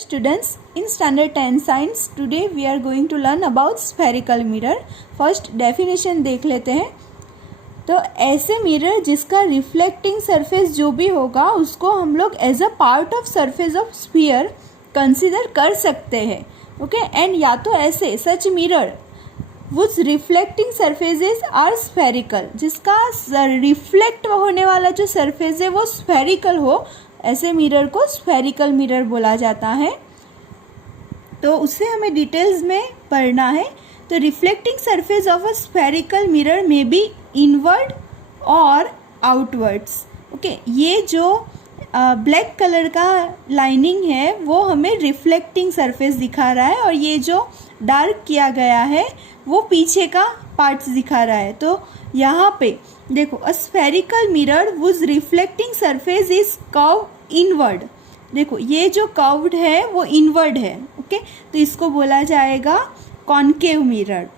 Students, in standard 10 science today we are going to learn about spherical mirror. First definition देख लेते हैं. तो ऐसे मिरर जिसका रिफ्लेक्टिंग सरफेस जो भी होगा उसको हम लोग as a part of surface of sphere consider कर सकते हैं. ओके, एंड या तो ऐसे such mirror which reflecting surfaces are spherical, जिसका रिफ्लेक्ट होने वाला जो सरफेस है वो स्फेरिकल हो, ऐसे मिरर को स्फेरिकल मिरर बोला जाता है. तो उससे हमें डिटेल्स में पढ़ना है. तो reflecting surface of a spherical mirror में बी इनवर्ड और आउटवर्ड्स. ओके, ये जो ब्लैक कलर का लाइनिंग है वो हमें रिफ्लेक्टिंग सरफेस दिखा रहा है, और ये जो डार्क किया गया है वो पीछे का पार्ट्स दिखा रहा है. तो यहाँ पे देखो, अ spherical mirror was reflecting surface is curve inward. देखो ये जो कर्व्ड है वो इनवर्ड है. ओके, तो इसको बोला जाएगा concave mirror.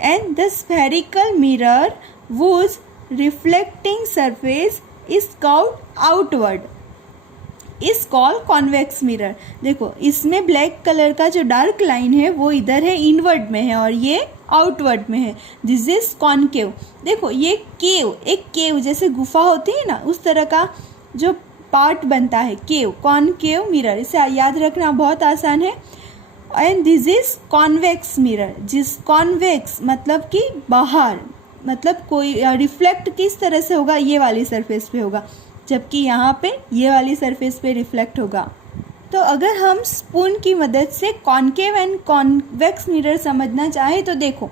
And the spherical mirror was reflecting surface is curved outward is called convex mirror. देखो इसमें ब्लैक कलर का जो डार्क लाइन है वो इधर है, इनवर्ड में है, और ये आउटवर्ड में है. This is concave. देखो ये केव, एक केव जैसे गुफा होती है ना, उस तरह का जो पार्ट बनता है केव, कॉन्केव मिरर. इसे याद रखना बहुत आसान है. And this is convex mirror. जिस कॉन्वेक्स मतलब कि बाहर, मतलब कोई रिफ्लेक्ट किस तरह से होगा, ये वाली सरफेस पे होगा, जबकि यहाँ पे ये वाली सरफेस पे रिफ्लेक्ट होगा. तो अगर हम स्पून की मदद से कॉन्केव एंड कॉन्वेक्स मिरर समझना चाहें तो देखो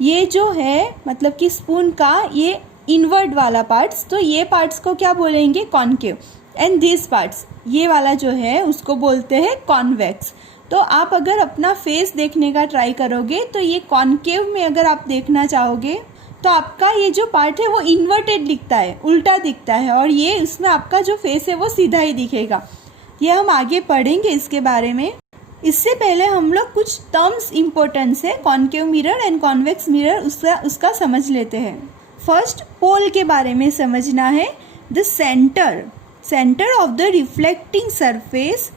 ये जो है मतलब कि स्पून का ये इनवर्ड वाला पार्ट्स, तो ये पार्ट्स को क्या बोलेंगे, कॉन्केव. एंड दिस पार्ट्स, ये वाला जो है उसको बोलते हैं कॉन्वेक्स. तो आप अगर अपना फेस देखने का ट्राई करोगे तो ये कॉन्केव में अगर आप देखना चाहोगे तो आपका ये जो पार्ट है वो इन्वर्टेड दिखता है, उल्टा दिखता है, और ये उसमें आपका जो फेस है वो सीधा ही दिखेगा. ये हम आगे पढ़ेंगे इसके बारे में. इससे पहले हम लोग कुछ टर्म्स इम्पोर्टेंस है concave mirror and convex mirror, उसका समझ लेते हैं. फर्स्ट पोल के बारे में समझना है. The centre of the reflecting surface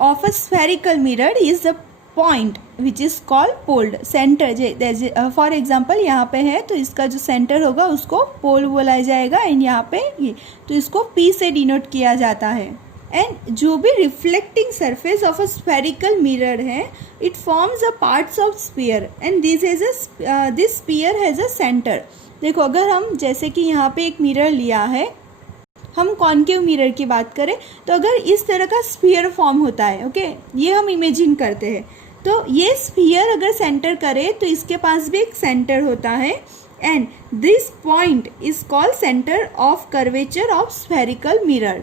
of a spherical mirror is the point which is called pole. Centre for example यहाँ पे है तो इसका जो सेंटर होगा उसको पोल बोला जाएगा. एंड यहाँ पे ये, तो इसको P से डिनोट किया जाता है. एंड जो भी reflecting surface of a spherical mirror है, it forms a parts of sphere and this sphere has a centre. देखो अगर हम जैसे कि यहाँ पे एक मिरर लिया है, हम कॉन्केव मिरर की बात करें तो अगर इस तरह का स्फीयर फॉर्म होता है, ओके, ये हम इमेजिन करते हैं, तो ये स्फीयर अगर सेंटर करे तो इसके पास भी एक सेंटर होता है. And this point is called centre of curvature of spherical mirror.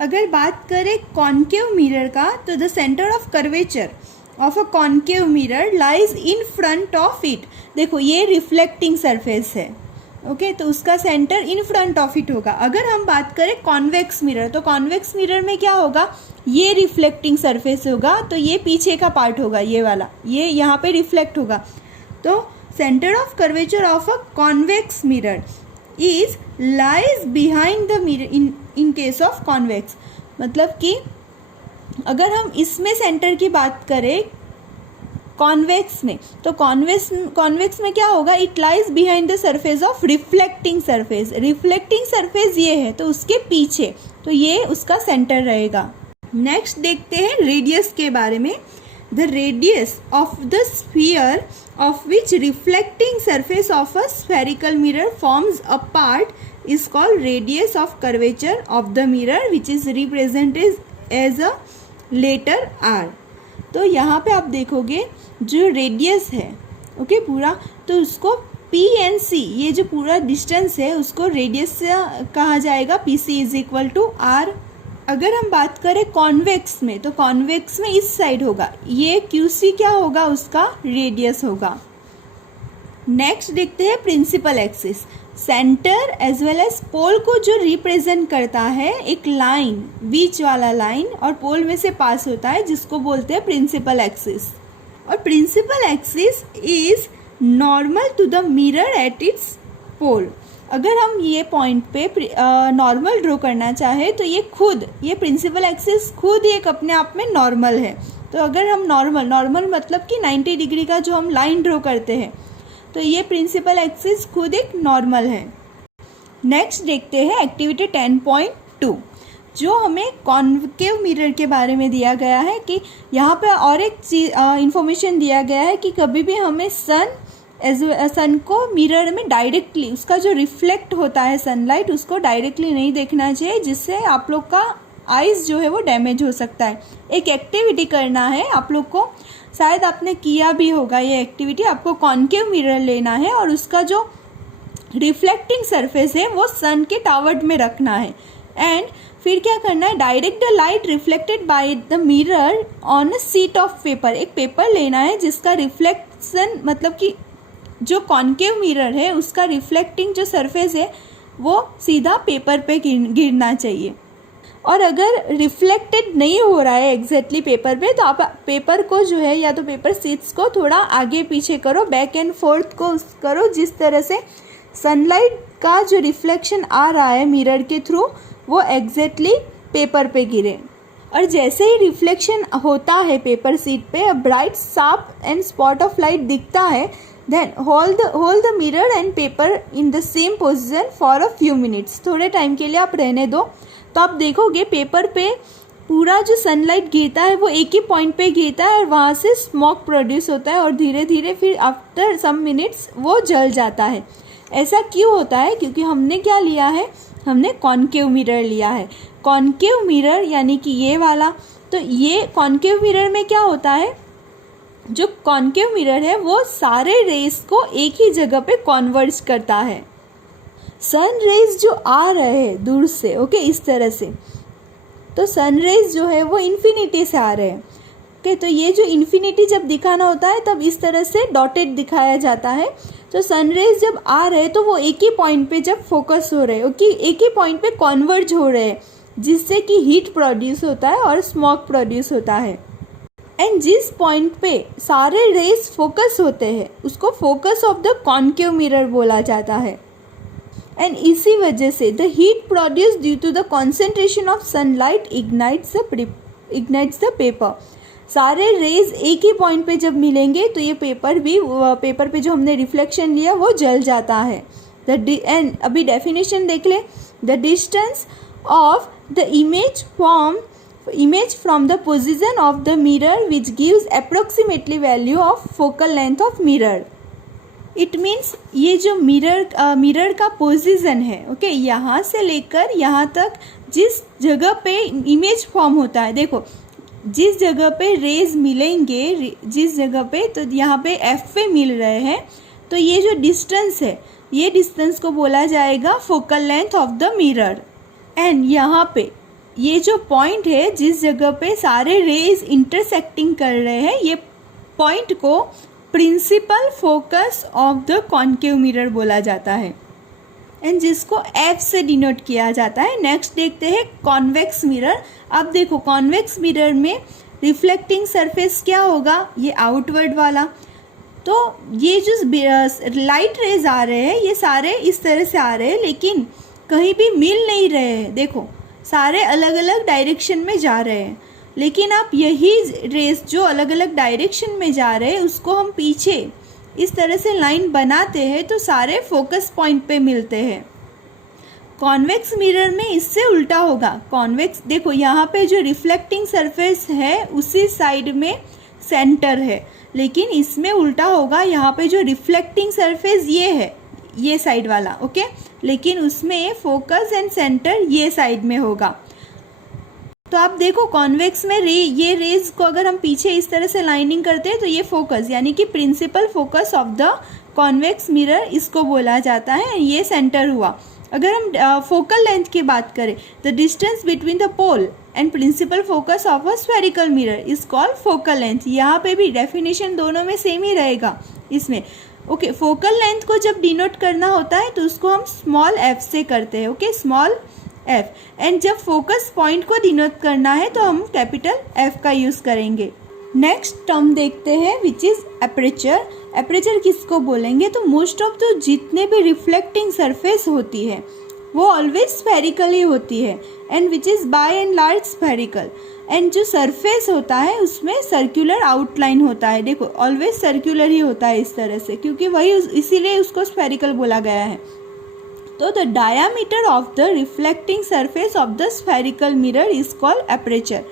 अगर बात करें कॉन्केव मिरर का, तो the centre of curvature of a concave mirror lies in front of it. देखो ये रिफ्लेक्टिंग सरफेस है, ओके, तो उसका centre in front of it होगा. अगर हम बात करें कॉन्वेक्स मिरर, तो कॉन्वेक्स मिरर में क्या होगा, ये रिफ्लेक्टिंग सरफेस होगा, तो ये पीछे का पार्ट होगा, ये वाला, ये यहाँ पे रिफ्लेक्ट होगा. तो centre of curvature of a convex mirror is lies behind the mirror in case of convex. मतलब कि अगर हम इसमें सेंटर की बात करें कॉन्वेक्स में, तो कॉन्वेक्स में क्या होगा, it lies behind the surface of reflecting surface. Reflecting surface ये है तो उसके पीछे, तो ये उसका सेंटर रहेगा. नेक्स्ट देखते हैं रेडियस के बारे में. The radius of the sphere of which reflecting surface of a spherical mirror forms a part is called radius of curvature of the mirror which is represented as a letter R. तो यहाँ पे आप देखोगे जो radius है, okay, पूरा, तो उसको P एंड C, ये जो पूरा डिस्टेंस है उसको रेडियस से कहा जाएगा. PC is equal to R. अगर हम बात करें कॉन्वेक्स में, तो कॉन्वेक्स में इस साइड होगा, ये QC क्या होगा, उसका रेडियस होगा. नेक्स्ट देखते हैं principal axis. Centre as well as pole को जो रिप्रेजेंट करता है एक लाइन, बीच वाला लाइन, और पोल में से पास होता है, जिसको बोलते हैं प्रिंसिपल एक्सिस. और principal axis is normal to the mirror at its pole. अगर हम ये पॉइंट पे नॉर्मल ड्रॉ करना चाहे तो ये प्रिंसिपल एक्सिस खुद एक अपने आप में नॉर्मल है. तो अगर हम नॉर्मल मतलब कि 90 डिग्री का जो हम लाइन ड्रॉ करते हैं, तो ये प्रिंसिपल एक्सिस खुद एक नॉर्मल है। नेक्स्ट देखते हैं एक्टिविटी 10.2, जो हमें कॉन्केव मिरर के बारे में दिया गया है कि यहाँ पे और एक चीज इंफॉर्मेशन दिया गया है कि कभी भी हमें सन को मिरर में डायरेक्टली, उसका जो रिफ्लेक्ट होता है सनलाइट, उसको डायरेक्टली नहीं देखना चाहिए, जिससे आप लोग का आइज़ जो है वो डैमेज हो सकता है। एक एक्टिविटी करना है आप लोग को, शायद आपने किया भी होगा ये एक्टिविटी। आपको कॉन्केव मिरर लेना है और उसका जो रिफ्लेक्टिंग सरफेस है वो सन के टावर्ड में रखना है, एंड फिर क्या करना है, direct the light reflected by the mirror on a sheet of paper. एक पेपर लेना है जिसका रिफ्लेक्शन, मतलब कि जो कॉन्केव मिरर है उसका रिफ्लेक्टिंग जो सरफेस है वो सीधा पेपर पे गिरना चाहिए। और अगर रिफ्लेक्टेड नहीं हो रहा है एग्जैक्टली पेपर पे, तो आप पेपर को जो है, या तो पेपर शीट्स को थोड़ा आगे पीछे करो, बैक एंड फोर्थ को करो, जिस तरह से सनलाइट का जो रिफ्लेक्शन आ रहा है मिरर के थ्रू वो एग्जैक्टली पेपर पे गिरे। और जैसे ही रिफ्लेक्शन होता है पेपर शीट पे, a bright sharp and spot of light दिखता है, then hold the mirror and paper in the same position for a few minutes. थोड़े टाइम के लिए आप रहने दो, तो आप देखोगे पेपर पे पूरा जो सनलाइट गिरता है वो एक ही पॉइंट पे गिरता है और वहाँ से स्मोक प्रोड्यूस होता है और धीरे धीरे फिर आफ्टर सम मिनट्स वो जल जाता है। ऐसा क्यों होता है? क्योंकि हमने क्या लिया है, हमने कॉन्केव मिरर लिया है। कॉन्केव मिरर यानी कि ये वाला, तो ये कॉन्केव मिरर में क्या होता है, जो कॉन्केव मिरर है वो सारे रेस को एक ही जगह पे कॉन्वर्ज करता है। सन रेज जो आ रहे हैं दूर से, ओके, इस तरह से, तो सन रेज जो है वो इन्फिनिटी से आ रहे हैं, ओके। तो ये जो इन्फिनिटी जब दिखाना होता है तब इस तरह से डॉटेड दिखाया जाता है। तो सन रेज जब आ रहे हैं तो वो एक ही पॉइंट पे जब फोकस हो रहे हैं, ओके, एक ही पॉइंट पे कॉन्वर्ज हो रहे हैं, जिससे कि हीट प्रोड्यूस होता है और स्मोक प्रोड्यूस होता है। एंड जिस पॉइंट पे सारे रेज फोकस होते हैं उसको focus of the concave mirror बोला जाता है। एंड इसी वजह से the heat produce due to the concentration of sunlight ignites the paper. सारे रेज एक ही पॉइंट पे जब मिलेंगे तो ये पेपर पे जो हमने रिफ्लेक्शन लिया वो जल जाता है। एंड अभी डेफिनेशन देख ले, the distance of the image from the position of the mirror which gives approximately value of focal length of mirror. It means ये जो मिरर का पोजीशन है, ओके, यहाँ से लेकर यहाँ तक जिस जगह पे इमेज फॉर्म होता है, देखो जिस जगह पे रेज मिलेंगे, जिस जगह पे, तो यहाँ पे एफ पे मिल रहे हैं, तो ये जो डिस्टेंस है ये डिस्टेंस को बोला जाएगा focal length of the mirror. And यहाँ पे ये जो पॉइंट है जिस जगह पे सारे रेज इंटरसेक्टिंग कर रहे हैं, ये पॉइंट को principal focus of the concave mirror बोला जाता है, एंड जिसको एफ से डिनोट किया जाता है। नेक्स्ट देखते हैं कॉन्वेक्स मिरर। अब देखो कॉन्वेक्स मिरर में रिफ्लेक्टिंग सरफेस क्या होगा, ये आउटवर्ड वाला। तो ये जो लाइट रेज आ रहे हैं ये सारे इस तरह से आ रहे हैं, लेकिन कहीं भी मिल नहीं रहे हैं, देखो सारे अलग अलग डायरेक्शन में जा रहे हैं। लेकिन आप यही रेस जो अलग अलग डायरेक्शन में जा रहे हैं उसको हम पीछे इस तरह से लाइन बनाते हैं तो सारे फोकस पॉइंट पे मिलते हैं। कॉन्वेक्स मिरर में इससे उल्टा होगा। कॉन्वेक्स देखो यहाँ पे जो रिफ्लेक्टिंग सरफेस है उसी साइड में सेंटर है, लेकिन इसमें उल्टा होगा। यहाँ पे जो रिफ्लेक्टिंग सरफेस ये है, ये साइड वाला, ओके, लेकिन उसमें फोकस एंड सेंटर ये साइड में होगा। तो आप देखो कॉन्वेक्स में ये रेज को अगर हम पीछे इस तरह से लाइनिंग करते हैं तो ये फोकस यानी कि principal focus of the convex mirror इसको बोला जाता है, ये सेंटर हुआ। अगर हम फोकल लेंथ की बात करें, the distance between the pole and principal focus of a spherical mirror is called focal length. यहाँ पे भी डेफिनेशन दोनों में सेम ही रहेगा इसमें, ओके। फोकल लेंथ को जब डिनोट करना होता है तो उसको हम स्मॉल एफ से करते हैं, ओके, स्मॉल एफ। एंड जब फोकस पॉइंट को डिनोट करना है तो हम कैपिटल एफ का यूज करेंगे। नेक्स्ट टर्म देखते हैं विच इज एपरेचर। एपरेचर किसको बोलेंगे, तो मोस्ट ऑफ द जितने भी रिफ्लेक्टिंग सरफेस होती है वो ऑलवेज स्फेरिकल ही होती है, and which is by and large spherical. And जो सरफेस होता है उसमें सर्कुलर आउटलाइन होता है। देखो ऑलवेज सर्कुलर ही होता है इस तरह से, क्योंकि वही इसीलिए उसको स्फेरिकल बोला गया है। तो the diameter of the reflecting surface of the spherical mirror is called aperture.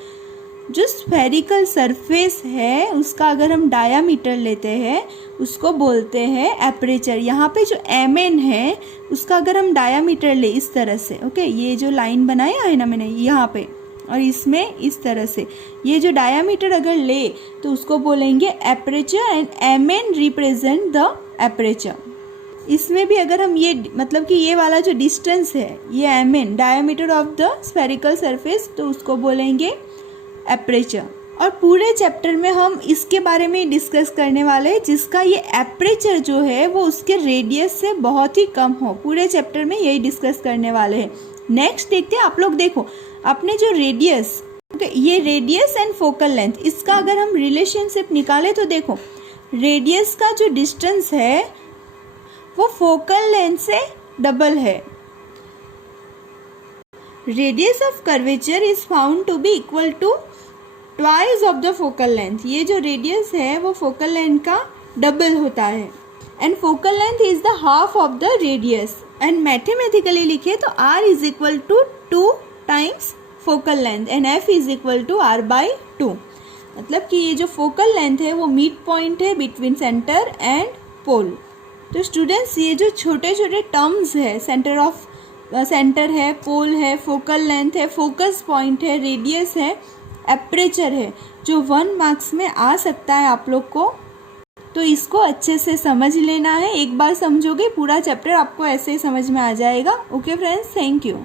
जो स्फेरिकल सरफेस है उसका अगर हम डायामीटर लेते हैं उसको बोलते हैं एपरेचर। यहाँ पे जो mn है उसका अगर हम डायामीटर ले इस तरह से, ओके, ये जो लाइन बनाया है ना मैंने यहाँ पे और इसमें इस तरह से, ये जो डायामीटर अगर ले तो उसको बोलेंगे aperture and mn represent the aperture. इसमें भी अगर हम ये मतलब कि ये वाला जो डिस्टेंस है ये mn diameter of the spherical surface, तो उसको बोलेंगे एपरेचर। और पूरे चैप्टर में हम इसके बारे में डिस्कस करने वाले हैं जिसका ये एपरेचर जो है वो उसके रेडियस से बहुत ही कम हो। पूरे चैप्टर में यही डिस्कस करने वाले हैं। नेक्स्ट देखते हैं, आप लोग देखो अपने जो रेडियस, ये रेडियस एंड फोकल लेंथ, इसका अगर हम रिलेशनशिप निकालें तो देखो रेडियस का जो डिस्टेंस है वो फोकल लेंथ से डबल है। Radius of curvature is found to be equal to twice of the focal length. ये जो रेडियस है वो फोकल लेंथ का डबल होता है and focal length is the half of the radius. And mathematically लिखे तो r is equal to 2 times focal length and f is equal to r/2। मतलब कि ये जो फोकल लेंथ है वो मिड पॉइंट है बिटवीन सेंटर एंड पोल। तो स्टूडेंट्स ये जो छोटे छोटे टर्म्स है, सेंटर है, पोल है, फोकल लेंथ है, फोकस पॉइंट है, रेडियस है, एपरेचर है, जो 1 मार्क्स में आ सकता है आप लोग को, तो इसको अच्छे से समझ लेना है। एक बार समझोगे पूरा चैप्टर आपको ऐसे ही समझ में आ जाएगा। Okay friends, thank you.